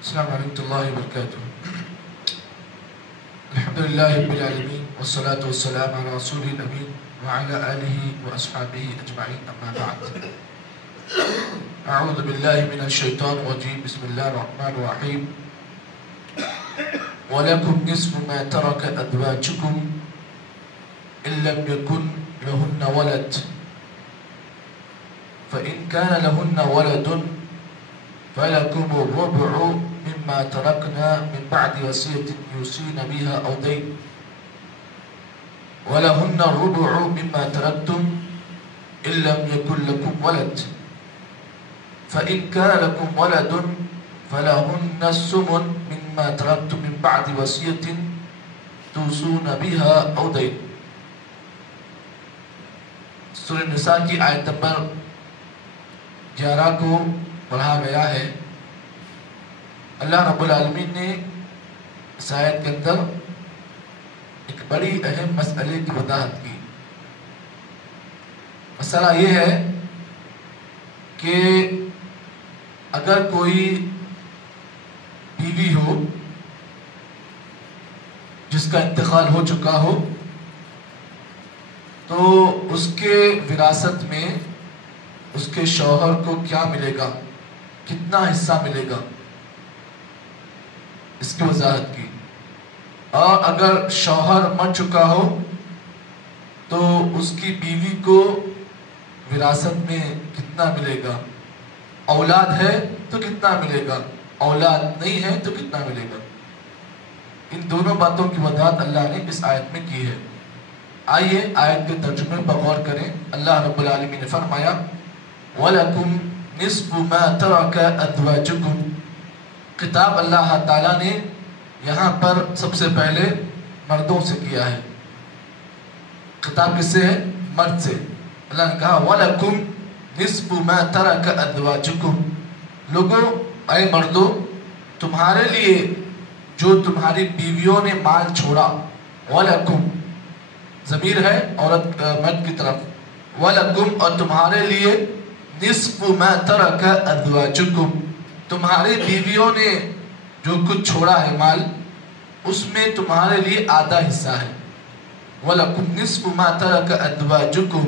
السلام علیکم اللہ وبرکاتہ. الحمدللہ رب العالمین والصلاة والسلام علی رسول الامین وعلی آلہ واصحابہ اجمعین اما بعد. اعوذ باللہ من الشیطان الرجیم. بسم اللہ الرحمن الرحیم. وَلَكُمْ نِصْفُ مَا تَرَكَ أَزْوَاجُكُمْ إِن لَّمْ يَكُن لَّهُنَّ وَلَدٌ فَإِن كَانَ لَهُنَّ وَلَدٌ فَلَكُمُ الرُّبُعُ مِمَّا تَرَكْنَا مِن بَعْدِ وَصِيَّةٍ يُوصِينَ بِهَا أَوْ دَيْنٍ وَلَهُنَّ الرُّبُعُ مِمَّا تَرَكْتُمْ إِن لَّمْ يَكُن لَّكُمْ وَلَدٌ فَإِن كَانَ لَكُمْ وَلَدٌ فَلَهُنَّ الثُّمُنُ مِمَّا تَرَكْتُم مِّن بَعْدِ وَصِيَّةٍ تُوصُونَ بِهَا أَوْ دَيْنٍ. سورہ نساء کی آیت نمبر 11 کو پڑھا گیا ہے. اللہ رب العالمین نے اس آیت کے اندر ایک بڑی اہم مسئلے کی وضاحت کی. مسئلہ یہ ہے کہ اگر کوئی بیوی ہو جس کا انتقال ہو چکا ہو تو اس کے وراثت میں اس کے شوہر کو کیا ملے گا، کتنا حصہ ملے گا، اس کی وضاحت کی. اور اگر شوہر مر چکا ہو تو اس کی بیوی کو وراثت میں کتنا ملے گا، اولاد ہے تو کتنا ملے گا، اولاد نہیں ہے تو کتنا ملے گا. ان دونوں باتوں کی وضاحت اللہ نے اس آیت میں کی ہے. آئیے آیت کے ترجمے پر غور کریں. اللہ رب العالمین نے فرمایا وَلَكُمْ نِصْفُ مَا تَرَكَ أَزْوَاجُكُمْ. خطاب اللہ تعالیٰ نے یہاں پر سب سے پہلے مردوں سے کیا ہے. خطاب کس سے ہے؟ مرد سے. اللہ نے کہا وَلَكُمْ نِصْفُ مَا تَرَكَ أَزْوَاجُكُمْ. لوگوں، اے مردوں، تمہارے لیے جو تمہاری بیویوں نے مال چھوڑا. وَلَكُمْ ضمیر ہے عورت مرد کی طرف. وَلَكُمْ اور تمہارے لیے نِصْفُ مَا تَرَكَ أَزْوَاجُكُمْ. تمہاری بیویوں نے جو کچھ چھوڑا ہے مال، اس میں تمہارے لیے آدھا حصہ ہے. وَلَكُمْ نِصْفُ مَا تَرَكَ أَزْوَاجُكُمْ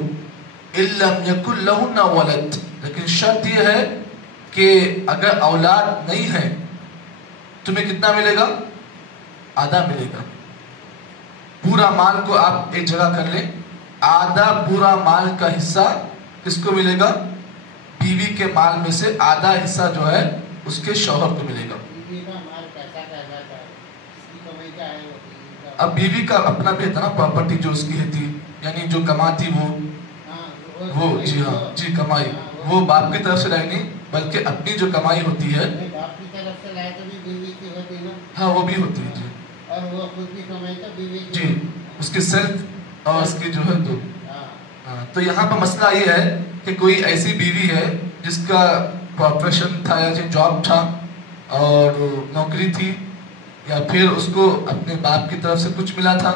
إِن لَّمْ يَكُن لَّهُنَّ وَلَدٌ. لیکن شرط یہ ہے کہ اگر اولاد نہیں ہے تمہیں کتنا ملے گا؟ آدھا ملے گا. پورا مال کو آپ ایک جگہ کر لیں، آدھا پورا مال کا حصہ کس کو ملے گا؟ بیوی کے مال میں سے آدھا حصہ جو ہے اس کے شوہر کو ملے گا. اب بیوی کا اپنا بھی ہے نا پراپرٹی جو اس کی تھی، یعنی جو کماتی وہ جی ہاں جی کمائی وہ باپ کی طرف سے لائے نہیں بلکہ اپنی جو کمائی ہوتی ہے باپ کی طرف سے لائے تو بھی بیوی کی ہوتی نا. ہاں وہ بھی ہوتی ہے جی. اور وہ خود کی کمائی تو بیوی کی جی اس کی سیلف اور اس کی جو ہے دو. تو یہاں پر مسئلہ یہ ہے کہ کوئی ایسی بیوی ہے جس کا پروفیشن تھا یا جاب تھا اور نوکری تھی، یا پھر اس کو اپنے باپ کی طرف سے کچھ ملا تھا،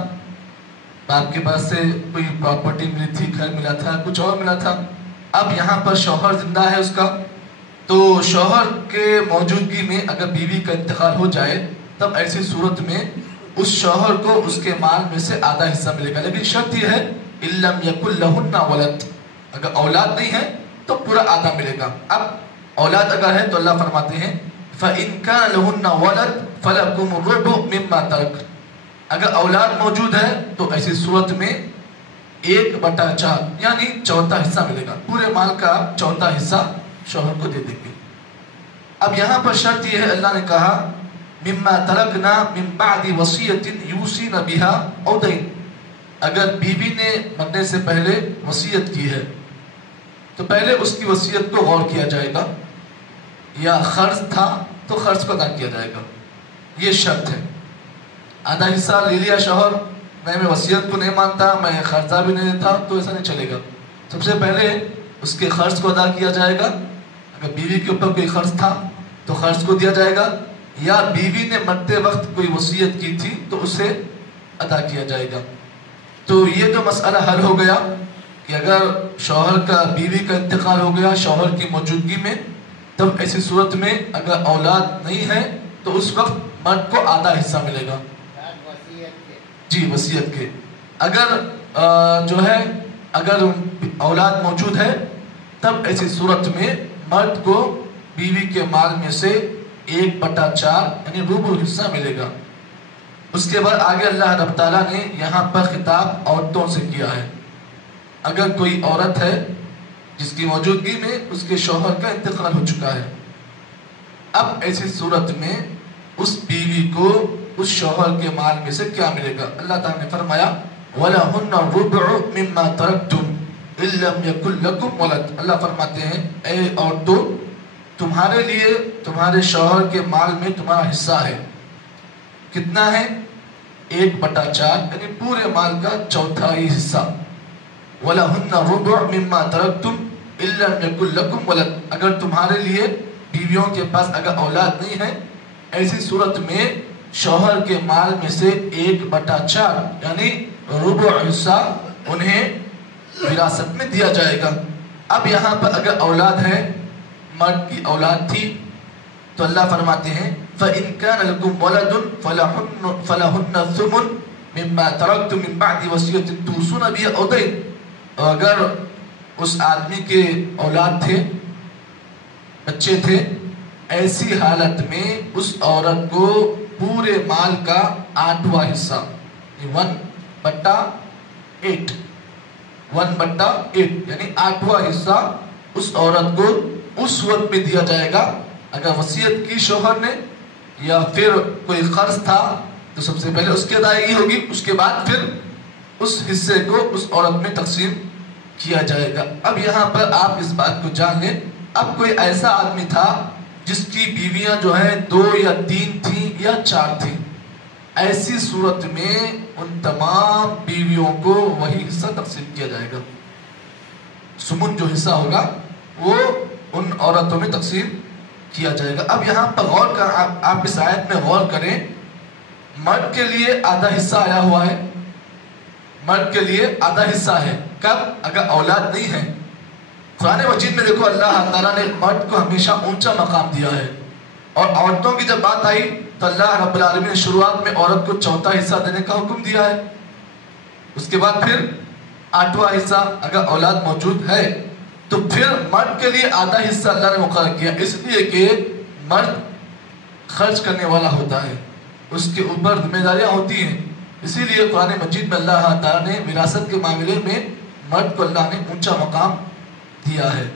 باپ کے پاس سے کوئی پراپرٹی ملی تھی، گھر ملا تھا، کچھ اور ملا تھا. اب یہاں پر شوہر زندہ ہے اس کا، تو شوہر کے موجودگی میں اگر بیوی کا انتقال ہو جائے تب ایسی صورت میں اس شوہر کو اس کے مال میں سے آدھا حصہ ملے گا. لیکن شرط یہ ہے إِن لَّمْ يَكُن لَّهُنَّ وَلَدٌ. اگر اولاد نہیں ہے تو پورا آدھا ملے گا. اب اولاد اگر ہے تو اللہ فرماتے ہیں فَإِن كَانَ لَهُنَّ وَلَدٌ فَلَكُمُ الرُّبُعُ مِمَّا تَرَكْنَ. اگر اولاد موجود ہے تو ایسی صورت میں 1/4 یعنی چوتھا حصہ ملے گا. پورے مال کا چوتھا حصہ شوہر کو دے دیں گے. اب یہاں پر شرط یہ ہے، اللہ نے کہا مِمَّا تَرَكْنَا مِن بَعْدِ وَصِيَّةٍ يُوصِينَ بِهَا أَوْ دَيْنٍ. اگر بیوی نے مرنے سے پہلے وصیت کی ہے تو پہلے اس کی وصیت کو غور کیا جائے گا، یا قرض تھا تو قرض کو ادا کیا جائے گا. یہ شرط ہے. آدھا حصہ لے لیا شوہر، میں وصیت کو نہیں مانتا، میں قرضہ بھی نہیں دیتا، تو ایسا نہیں چلے گا. سب سے پہلے اس کے قرض کو ادا کیا جائے گا. اگر بیوی کے اوپر کوئی قرض تھا تو قرض کو دیا جائے گا، یا بیوی نے مرتے وقت کوئی وصیت کی تھی تو اسے ادا کیا جائے گا. تو یہ تو مسئلہ حل ہو گیا کہ اگر شوہر کا بیوی کا انتقال ہو گیا شوہر کی موجودگی میں، تب ایسی صورت میں اگر اولاد نہیں ہے تو اس وقت مرد کو آدھا حصہ ملے گا جی وصیت کے. اگر جو ہے اگر اولاد موجود ہے تب ایسی صورت میں مرد کو بیوی کے مال میں سے 1/4 یعنی ربع حصہ ملے گا. اس کے بعد آگے اللہ رب تعالیٰ نے یہاں پر خطاب عورتوں سے کیا ہے. اگر کوئی عورت ہے جس کی موجودگی میں اس کے شوہر کا انتقال ہو چکا ہے، اب ایسی صورت میں اس بیوی کو اس شوہر کے مال میں سے کیا ملے گا؟ اللہ تعالیٰ نے فرمایا وَلَهُنَّ الرُّبُعُ مِمَّا تَرَكْتُمْ إِن لَّمْ يَكُن لَّكُمْ وَلَدٌ. اللہ فرماتے ہیں اے عورتوں، تمہارے لیے تمہارے شوہر کے مال میں تمہارا حصہ ہے. کتنا ہے؟ 1/4 یعنی پورے مال کا چوتھائی حصہ. وَلَهُنَّ الرُّبُعُ مِمَّا تَرَكْتُمْ إِن لَّمْ يَكُن لَّكُمْ وَلَدٌ. اگر تمہارے لیے بیویوں کے پاس اگر اولاد نہیں ہے، ایسی صورت میں شوہر کے مال میں سے 1/4 یعنی ربع حصہ انہیں وراثت میں دیا جائے گا. اب یہاں پر اگر اولاد ہے، مرد کی اولاد تھی، تو اللہ فرماتے ہیں فَإِن كَانَ لَكُمْ وَلَدٌ فَلَهُنَّ الثُّمُنُ مِمَّا تَرَكْتُم مِّن بَعْدِ وَصِيَّةٍ تُوصُونَ بِهِ أَوْ دَيْنٍ. اگر اس آدمی کے اولاد تھے، بچے تھے، ایسی حالت میں اس عورت کو پورے مال کا 8واں حصہ 1/8 یعنی 8واں حصہ اس عورت کو اس وقت میں دیا جائے گا. اگر وصیت کی شوہر نے یا پھر کوئی قرض تھا تو سب سے پہلے اس کی ادائیگی ہوگی، اس کے بعد پھر اس حصے کو اس عورت میں تقسیم کیا جائے گا. اب یہاں پر آپ اس بات کو جان لیں، اب کوئی ایسا آدمی تھا جس کی بیویاں جو ہیں 2 یا 3 تھیں یا 4 تھیں، ایسی صورت میں ان تمام بیویوں کو وہی حصہ تقسیم کیا جائے گا. سمن جو حصہ ہوگا وہ ان عورتوں میں تقسیم کیا جائے گا. اب یہاں پر غور کر آپ اس آیت میں غور کریں، مرد کے لیے آدھا حصہ آیا ہوا ہے، مرد کے لیے آدھا حصہ ہے. کب؟ اگر اولاد نہیں ہے. قرآن مجید میں دیکھو اللہ تعالیٰ نے مرد کو ہمیشہ اونچا مقام دیا ہے، اور عورتوں کی جب بات آئی تو اللہ رب العالمین نے شروعات میں عورت کو چوتھا حصہ دینے کا حکم دیا ہے. اس کے بعد پھر 8واں حصہ اگر اولاد موجود ہے تو پھر مرد کے لیے آدھا حصہ اللہ نے مقرر کیا، اس لیے کہ مرد خرچ کرنے والا ہوتا ہے، اس کے اوپر ذمہ داریاں ہوتی ہیں. اسی لیے قرآن مجید میں اللہ تعالیٰ نے وراثت کے معاملے میں مرد کو اللہ نے اونچا مقام دیا ہے.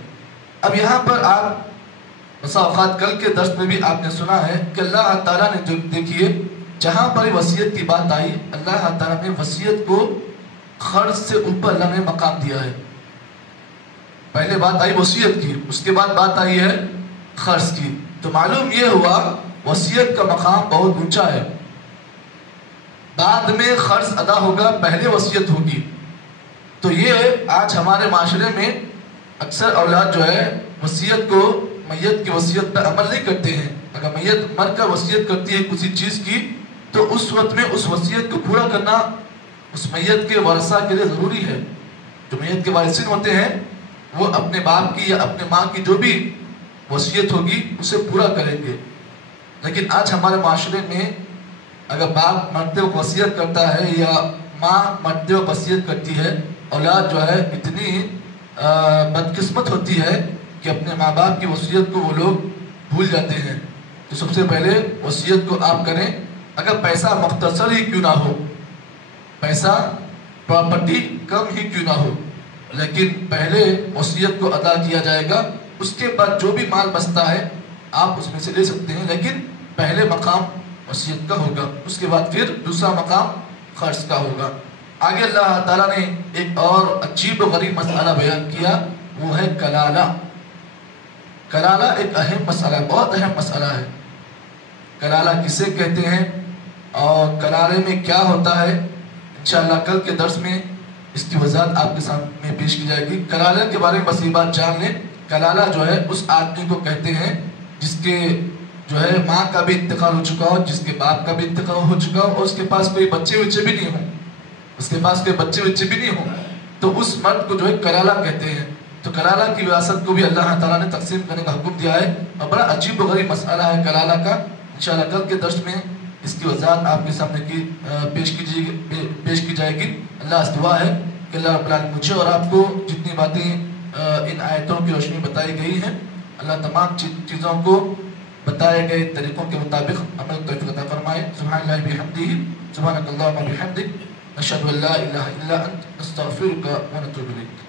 اب یہاں پر آپ بسا اوقات کل کے درس میں بھی آپ نے سنا ہے کہ اللہ تعالیٰ نے جو دیکھیے جہاں پر وصیت کی بات آئی، اللہ تعالیٰ نے وصیت کو خرچ سے اوپر اللہ نے مقام دیا ہے. پہلے بات آئی وصیت کی، اس کے بعد بات آئی ہے خرچ کی. تو معلوم یہ ہوا وصیت کا مقام بہت اونچا ہے، بعد میں خرچ ادا ہوگا، پہلے وصیت ہوگی. تو یہ آج ہمارے معاشرے میں اکثر اولاد جو ہے وصیت کو، میت کی وصیت پر عمل نہیں کرتے ہیں. اگر میت مر کر وصیت کرتی ہے کسی چیز کی تو اس وقت میں اس وصیت کو پورا کرنا اس میت کے ورثہ کے لیے ضروری ہے. جو میت کے وارثین ہوتے ہیں وہ اپنے باپ کی یا اپنے ماں کی جو بھی وصیت ہوگی اسے پورا کریں گے. لیکن آج ہمارے معاشرے میں اگر باپ مرتے وقت وصیت کرتا ہے یا ماں مرتے وقت وصیت کرتی ہے، اولاد جو ہے اتنی بدقسمت ہوتی ہے کہ اپنے ماں باپ کی وصیت کو وہ لوگ بھول جاتے ہیں. تو سب سے پہلے وصیت کو آپ کریں، اگر پیسہ مختصر ہی کیوں نہ ہو، پیسہ پراپرٹی کم ہی کیوں نہ ہو، لیکن پہلے وصیت کو ادا کیا جائے گا. اس کے بعد جو بھی مال بچتا ہے آپ اس میں سے لے سکتے ہیں، لیکن پہلے مقام وصیت کا ہوگا، اس کے بعد پھر دوسرا مقام خرچ کا ہوگا. آگے اللہ تعالیٰ نے ایک اور عجیب و غریب مسئلہ بیان کیا، وہ ہے کلالہ. کلالہ ایک اہم مسئلہ ہے، بہت اہم مسئلہ ہے. کلالہ کسے کہتے ہیں اور کلالے میں کیا ہوتا ہے، انشاءاللہ کل کے درس میں اس کی وضاحت آپ کے سامنے پیش کی جائے گی. کلالہ کے بارے میں بس یہ بات جان لیں، کلالہ جو ہے اس آدمی کو کہتے ہیں جس کے جو ہے ماں کا بھی انتقال ہو چکا ہو، جس کے باپ کا بھی انتقال ہو چکا ہو، اور اس کے پاس کوئی بچے وچے بھی نہیں ہوں، اس کے پاس کوئی بچے وچے بھی نہیں ہوں، تو اس مرد کو جو ہے کلالہ کہتے ہیں. تو کلالہ کی وراثت کو بھی اللہ تعالیٰ نے تقسیم کرنے کا حکم دیا ہے، اور بڑا عجیب و غریب مسئلہ ہے کلالہ کا. انشاءاللہ کل کے درس میں اس کی وضاحت آپ کے سامنے پیش کی جائے گی۔ اللہ سے دعا ہے کہ اللہ رب العالمین مجھے اور آپ کو جتنی باتیں ان آیتوں کی روشنی میں بتائی گئی ہیں، اللہ تمام چیزوں کو بتائے گئے طریقوں کے مطابق عمل توفیق عطا فرمائے۔ سبحان اللہ بحمدہ، سبحانک اللہم وبحمدک، نشہد ان لا الہ الا انت، نستغفرک ونتوب الیک۔